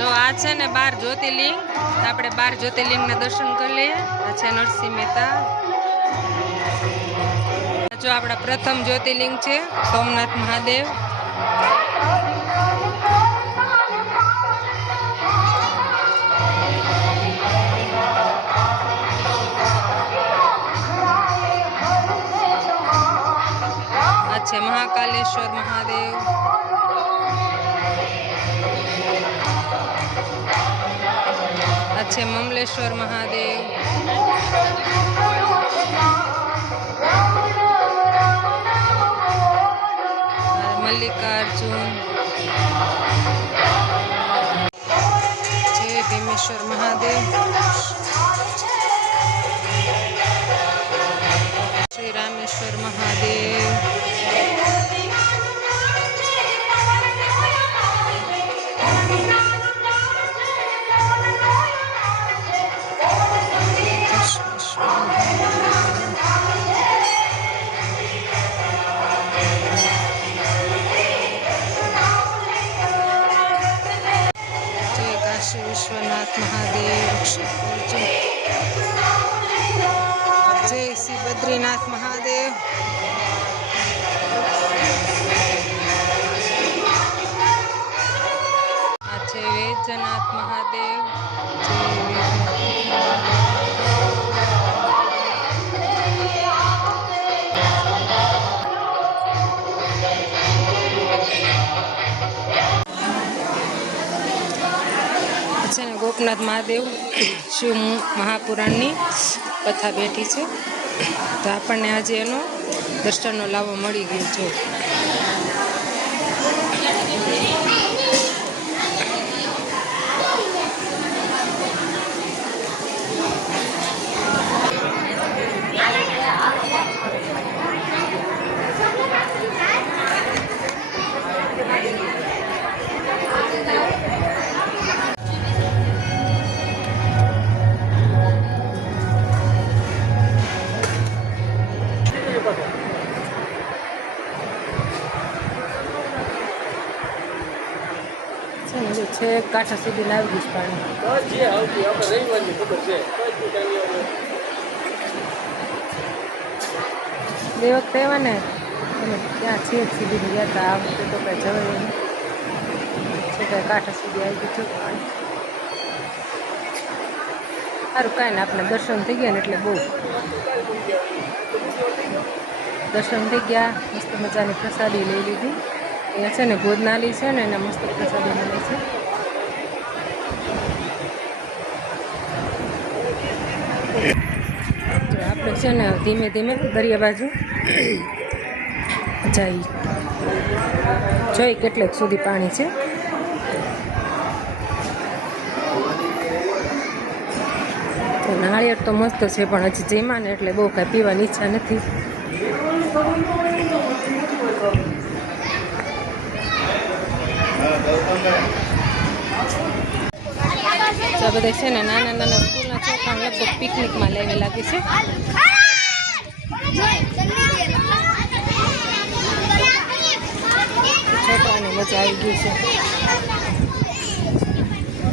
જો આ છે ને 12 જ્યોતિર્લિંગ, આપણે 12 જ્યોતિર્લિંગના દર્શન કરી લઈએ. આ છે નરસિંહ મહેતા. જો આપણા પ્રથમ જ્યોતિર્લિંગ છે સોમનાથ મહાદેવ. આ છે મહાકાલેશ્વર મહાદેવ. આ છે મમલેશ્વર મહાદેવ. મલ્લિકાર્જુન. જય ભીમેશ્વર મહાદેવ. શ્રી રામેશ્વર મહાદેવ. વિશ્વનાથ મહાદેવ. જય શ્રી બદ્રીનાથ મહાદેવ. આ છે વૈદ્યનાથ મહાદેવ. છે ને ગોપનાથ મહાદેવ શિવ મહાપુરાણની કથા બેઠી છે. તો આપણને આજે એનો દર્શનનો લાવો મળી ગયો છે. છે કાંઠા સુધી લાવી દઈશ પાણી. બે વખત આવ્યા ને ત્યાં છેક સુધી ગયા હતા. આ વખતે તો કાંઈ જવાય નહીં છે. કાંઈ કાંઠા સુધી આવી ગયું પાણી. સારું કાંઈ ને આપણે દર્શન થઈ ગયા ને એટલે બહુ દર્શન થઈ ગયા. મસ્ત મજાની પ્રસાદી લઈ લીધી. અહીંયા છે ને ભોજનાલય છે ને એના મસ્ત પ્રસાદી મળે છે. આપણે છે ને ધીમે ધીમે દરિયા બાજુ જઈ જોઈ કેટલેક સુધી પાણી છે. નાળિયેર તો મસ્ત છે પણ હજી જમ્યા ને એટલે બહુ કાંઈ પીવાની ઈચ્છા નથી. આ બધા છે ને નાના નાના સ્કૂલના છોકરાને લગભગ પિકનિકમાં લેવા લાગે છે. છોકરાને મજા આવી ગઈ છે.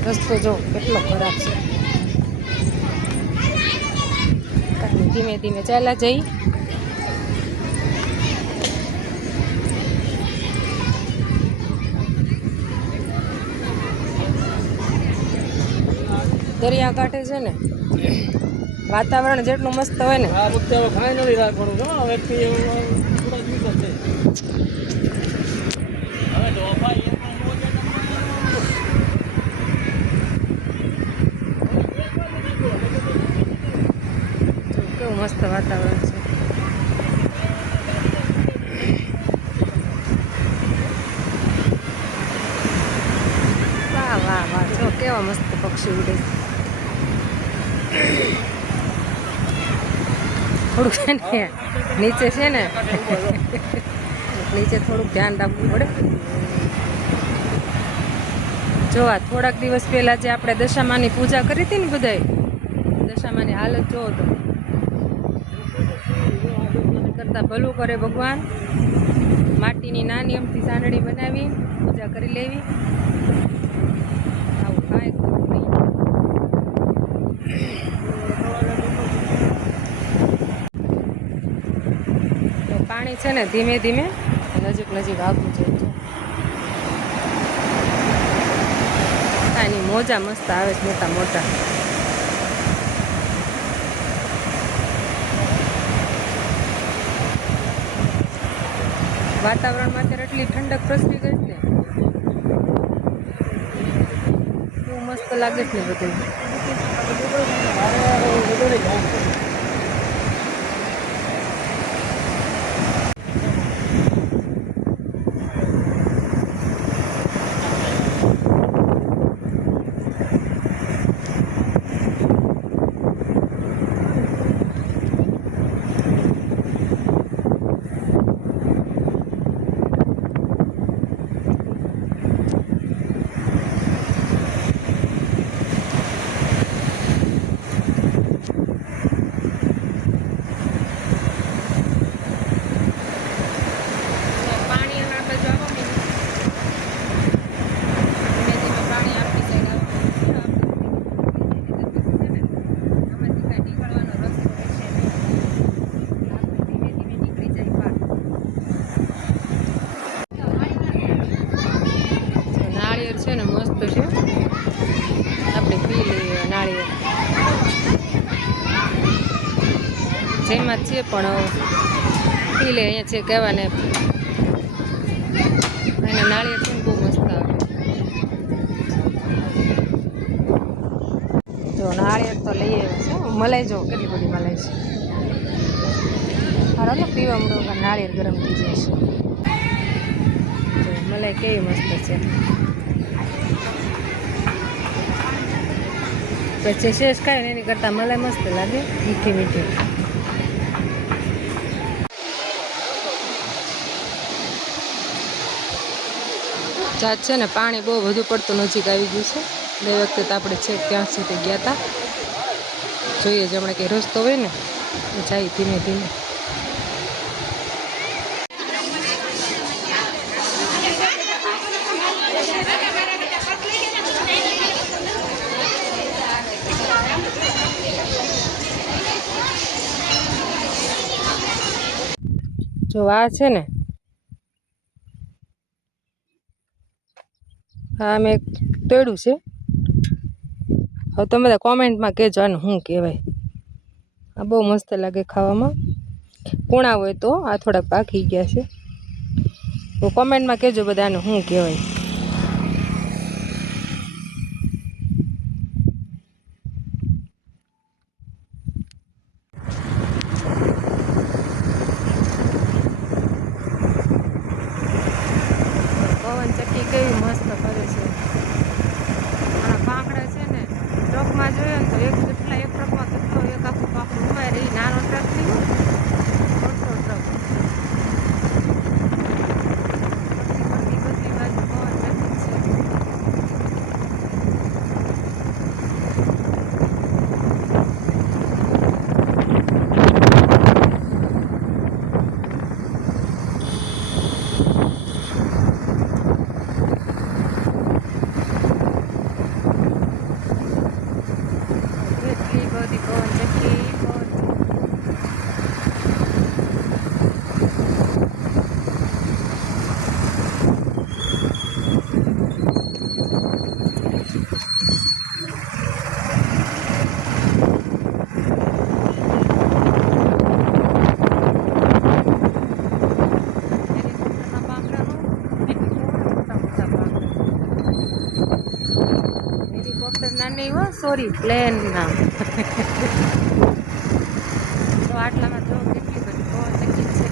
રસ્તો જો કેટલો ખરાબ છે. ધીમે ધીમે ચાલ્યા જઈ. દરિયાકાંઠે છે ને વાતાવરણ જેટલું મસ્ત હોય ને કેવું મસ્ત વાતાવરણ છે. વાહ વાહ વાહ જો કેવા મસ્ત પક્ષી ઉડે. થોડુંક છે ને નીચે છે ને નીચે થોડુંક ધ્યાન રાખવું પડે. જો આ થોડાક દિવસ પહેલાં જે આપણે દશામાની પૂજા કરી હતી ને બધાય દશામાની હાલત જોવો તો કરતાં ભલું કરે ભગવાન. માટીની નાની અમથી સાંડળી બનાવી પૂજા કરી લેવી. આવું પાણી છે ને ધીમે ધીમે નજીક નજીક આવતું જાય છે. એની મોજા મસ્ત આવે છે મોટા મોટા. વાતાવરણમાં અત્યારે એટલી ઠંડક પ્રસરી ગઈ છે બહુ મસ્ત લાગે છે ને બધું. છે ને મસ્ત છે, આપણે પી લઈએ નાળિયેર. જેમાં છે પણ પી લે અહીંયા છે કહેવા ને એને નાળિયેર છે ને બહુ મસ્ત આવે. જો નાળિયેર તો લઈ આવ્યા છે, મલાઈ જો કેટલી બધી મલાઈ છે. હારો ને પીવા મળો નાળિયેર ગરમ થઈ જશે. મલાઈ કેવી મસ્ત છે. પછી શેષ ખાય ને એની કરતાં મલાઈ મસ્ત લાગે, મીઠી મીઠી. જાત છે ને પાણી બહુ વધુ પડતું નજીક આવી ગયું છે. બે વખતે તો આપણે છે ત્યાં સુધી ગયા હતા. જોઈએ જ હમણાં કંઈ રસ્તો હોય ને જાય ધીમે ધીમે. જો આ છે ને હા મેં તોડ્યું છે. હવે તમે બધા કોમેન્ટમાં કહેજો આને શું કહેવાય. આ બહુ મસ્ત લાગે ખાવામાં. કૂણા હોય તો આ થોડાક પાકી ગયા છે. તો કોમેન્ટમાં કહેજો બધા આને શું કહેવાય. પવન ચક્કી કેવી મસ્ત ફરે છે. આના પાંખડા છે ને ટ્રકમાં જોઈએ ને તો એક ટ્રકમાં કેટલો એક આખું પાંખડું ઉમાય રહી. નાનો ટ્રક થઈ ગયો મોટો ટ્રક. બધી બાજુ પવન ચક્કી છે. નાની હો સોરી પ્લેન ના. તો આટલામાં જો કેટલી બધી પવન ચક્કી છે.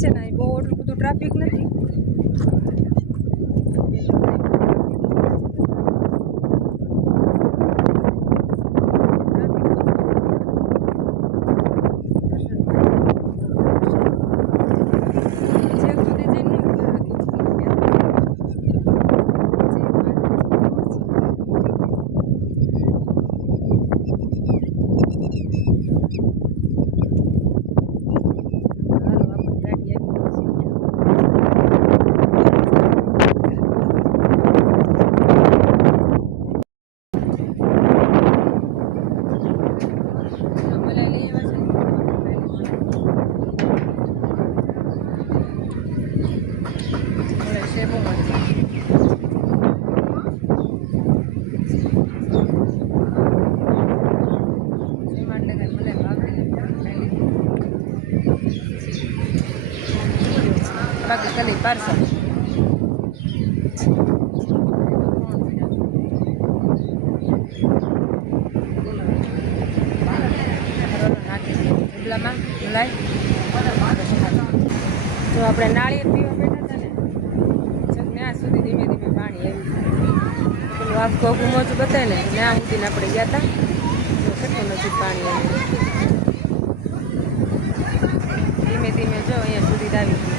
છે ને બહુ એટલું બધું ટ્રાફિક નથી. બાકી ખાલી પાર્સલ ડબલામાં લાઈ. જો આપણે નાળિયેર પીવા બેઠા હતા ને ત્યાં સુધી ધીમે ધીમે પાણી આવ્યું. પેલું આખું આખું મોજું બતાવે ને ત્યાં સુધીને આપણે ગયા હતા. જો કેટલું નજીક પાણી આવ્યું. ધીમે ધીમે જો અહીંયા સુધી આવી ગયું.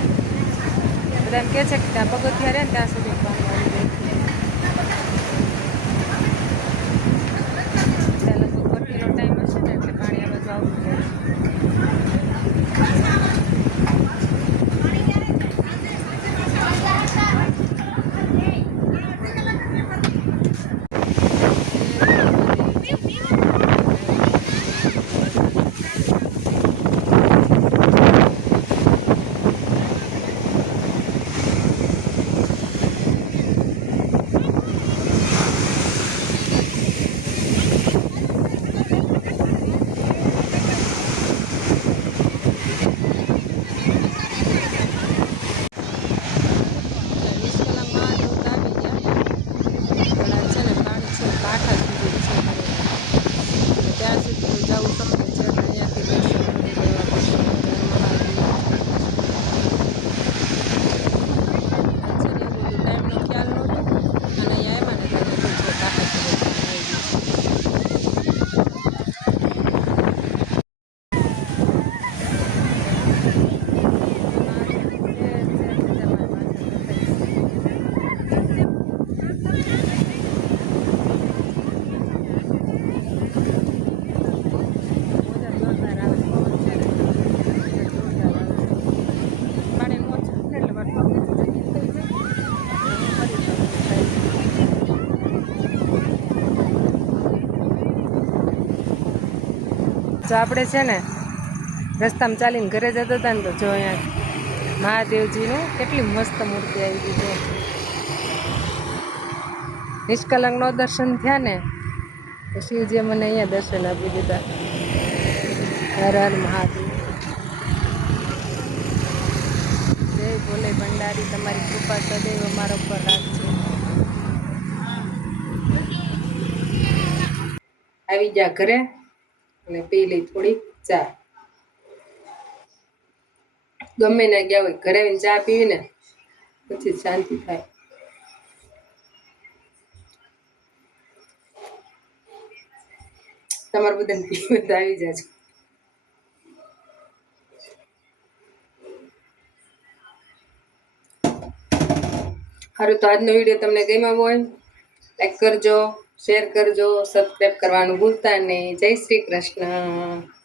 બધા એમ કહે છે કે ત્યાં પગથિયા રહે ને ત્યાં સુધી પાણી આવી જાય. ત્યાં લગભગ ભરતીનો ટાઈમ હશે ને એટલે પાણી આ બાજુ આવતું જાય. જો આપણે છે ને રસ્તામાં ચાલીને ઘરે જતા હતા ને તો જો અહીંયા મહાદેવજીનું કેટલી મસ્ત મૂર્તિ આવી ગઈ છે. નિષ્કલંકનો દર્શન થયા ને તો શિવજીએ મને અહીંયા દર્શન આપી દીધા. હર હર મહાદેવ. જય ભોલે ભંડારી, તમારી કૃપા સદૈવ મારા ઉપર રાખજો. આવી ગયા ઘરે અને પી લઈ થોડીક ચા. ગમે ના ગયા હોય ઘરે આવીને ચા પીવી ને પછી શાંતિ થાય. તમારે બધાને પીવું તો આવી જાજો. સારું, તો આજનો વિડીયો તમને ગમ્યો હોય લાઈક કરજો, શેર કરજો, સબસ્ક્રાઈબ કરવાનું ભૂલતા નહીં. જય શ્રી કૃષ્ણ.